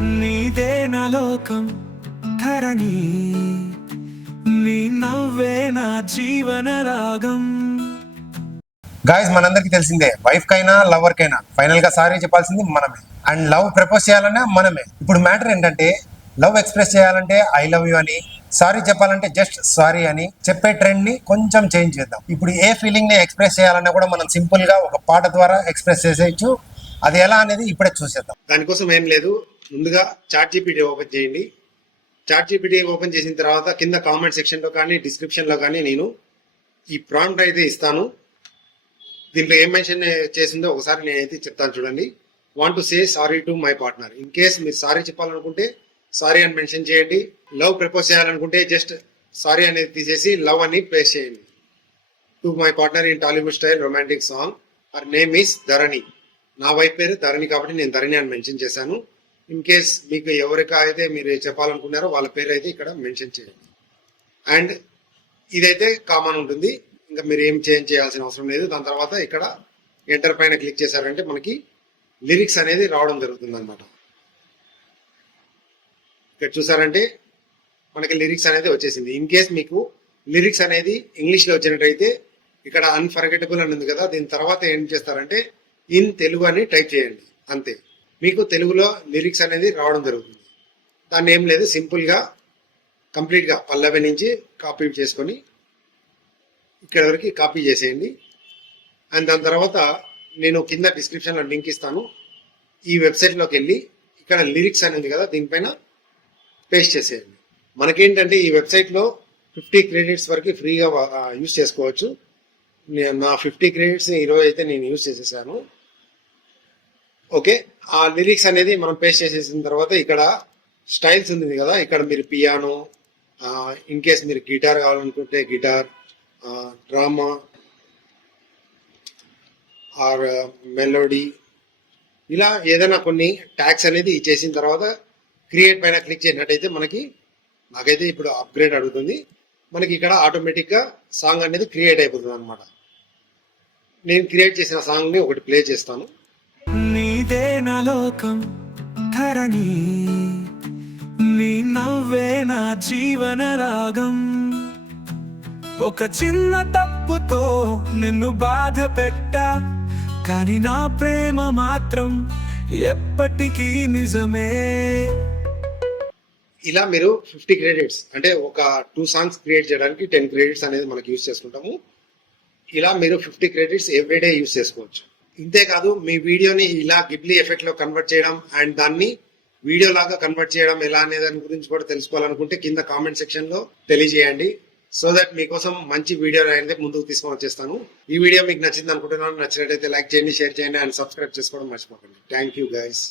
నీదే నా లోకం ధరణి. నీ నవ్వే నా జీవన రాగం. గాయస్ మనందరికి తెలిసిందే వైఫ్ కైనా లవర్ కైనా ఫైనల్గా సారీ చెప్పాల్సింది మనమే. అండ్ లవ్ ప్రపోజ్ చేయాలన్నా మనమే. ఇప్పుడు మ్యాటర్ ఏంటంటే లవ్ ఎక్స్ప్రెస్ చేయాలంటే ఐ లవ్ యూ అని సారీ చెప్పాలంటే జస్ట్ సారీ అని చెప్పే ట్రెండ్ని కొంచెం చేంజ్ చేద్దాం. ఇప్పుడు ఏ ఫీలింగ్ని ఎక్స్ప్రెస్ చేయాలన్నా కూడా మనం సింపుల్గా ఒక పాట ద్వారా ఎక్స్ప్రెస్ చేసేయచ్చు. అది ఎలా అనేది ఇప్పుడే చూసేద్దాం. దానికోసం ఏం లేదు. ముందుగా చాట్ జీపీటీ ఓపెన్ చేయండి. చాట్ జీపీటీ ఓపెన్ చేసిన తర్వాత కింద కామెంట్ సెక్షన్లో కానీ డిస్క్రిప్షన్లో కానీ నేను ఈ ప్రాంప్ట్ అయితే ఇస్తాను. దీంట్లో ఏం మెన్షన్ చేసిందో ఒకసారి నేనైతే చెప్తాను చూడండి. Want to say sorry to my partner in case మీరు సారీ చెప్పాలనుకుంటే సారీ అని మెన్షన్ చేయండి. లవ్ ప్రపోజ్ చేయాలనుకుంటే జస్ట్ సారీ అనేది తీసేసి లవ్ అని ప్లేస్ చేయండి. To my partner in Tollywood style romantic song or name is Dharani నా వైఫ్ పేరు ధరణి కాబట్టి నేను ధరణి అని మెన్షన్ చేశాను. ఇన్ కేస్ మీకు ఎవరికి అయితే మీరు చెప్పాలనుకున్నారో వాళ్ళ పేరు అయితే ఇక్కడ మెన్షన్ చేయండి. అండ్ ఇదైతే కామన్ ఉంటుంది. ఇంకా మీరు ఏం చేంజ్ చేయాల్సిన అవసరం లేదు. దాని తర్వాత ఇక్కడ ఎంటర్ పైన క్లిక్ చేశారంటే మనకి లిరిక్స్ అనేది రావడం జరుగుతుంది అనమాట ఇక్కడ చూసారంటే మనకి లిరిక్స్ అనేది వచ్చేసింది. ఇన్ కేస్ మీకు లిరిక్స్ అనేది ఇంగ్లీష్లో వచ్చినట్టయితే ఇక్కడ అన్ఫర్గెటబుల్ అని ఉంది కదా దీని తర్వాత ఏం చేస్తారంటే ఇన్ తెలుగు అని టైప్ చేయండి. అంతే. మీకు తెలుగులో లిరిక్స్ అనేది రావడం జరుగుతుంది. దాన్ని ఏం లేదు సింపుల్గా కంప్లీట్గా పల్లవి నుంచి కాపీ చేసుకొని ఇక్కడ వరకు కాపీ చేసేయండి. అండ్ దాని తర్వాత నేను కింద డిస్క్రిప్షన్లో లింక్ ఇస్తాను. ఈ వెబ్సైట్లోకి వెళ్ళి ఇక్కడ లిరిక్స్ అనేది కదా దీనిపైన పేస్ట్ చేసేయండి. మనకేంటంటే ఈ వెబ్సైట్లో ఫిఫ్టీ క్రెడిట్స్ వరకు ఫ్రీగా యూస్ చేసుకోవచ్చు. నేను నా ఫిఫ్టీ క్రెడిట్స్ ఈరోజు అయితే నేను యూస్ చేసేసాను. ఓకే? ఆ లిరిక్స్ అనేది మనం పేస్ట్ చేసేసిన తర్వాత ఇక్కడ స్టైల్స్ ఉంది కదా? ఇక్కడ మీరు పియానో ఇన్ కేస్ మీరు గిటార్ కావాలనుకుంటే గిటార్ డ్రామా ఆర్ మెలోడీ ఇలా ఏదైనా కొన్ని ట్యాక్స్ అనేది ఇచ్చేసిన తర్వాత క్రియేట్ పైన క్లిక్ చేసినట్టయితే మనకి నాకైతే ఇప్పుడు అప్గ్రేడ్ అడుగుతుంది. మనకి ఇక్కడ ఆటోమేటిక్గా సాంగ్ అనేది క్రియేట్ అయిపోతుంది అనమాట నేను క్రియేట్ చేసిన సాంగ్ని ఒకటి ప్లే చేస్తాను. నీదే నా లోకం? ధరణి నీ నవ్వే నా జీవన రాగం. ఒక చిన్న తప్పుతో నిన్ను బాధ పెట్టా కానీ నా ప్రేమ మాత్రం ఎప్పటికీ నిజమే. ఇలా మీరు ఫిఫ్టీ క్రెడిట్స్ అంటే ఒక టూ సాంగ్స్ క్రియేట్ చేయడానికి టెన్ క్రెడిట్స్ అనేది మనకి యూస్ చేసుకుంటాము. ఇలా మీరు ఫిఫ్టీ క్రెడిట్స్ ఎవ్రీడే యూస్ చేసుకోవచ్చు. ఇంతేకాదు మీ వీడియోని ఇలా గిబ్లీ ఎఫెక్ట్లో కన్వర్ట్ చేయడం అండ్ దాన్ని వీడియో లాగా కన్వర్ట్ చేయడం ఎలా అనే దాని గురించి కూడా తెలుసుకోవాలనుకుంటే కింద కామెంట్ సెక్షన్లో తెలియజేయండి. సో దట్ మీకోసం మంచి వీడియో అనేది ముందుకు తీసుకొని వచ్చేస్తాను. ఈ వీడియో మీకు నచ్చింది అనుకుంటున్నాను. నచ్చినట్టయితే లైక్ చేయండి షేర్ చేయండి అండ్ సబ్స్క్రైబ్ చేసుకోవడం మర్చిపోకండి. Thank you guys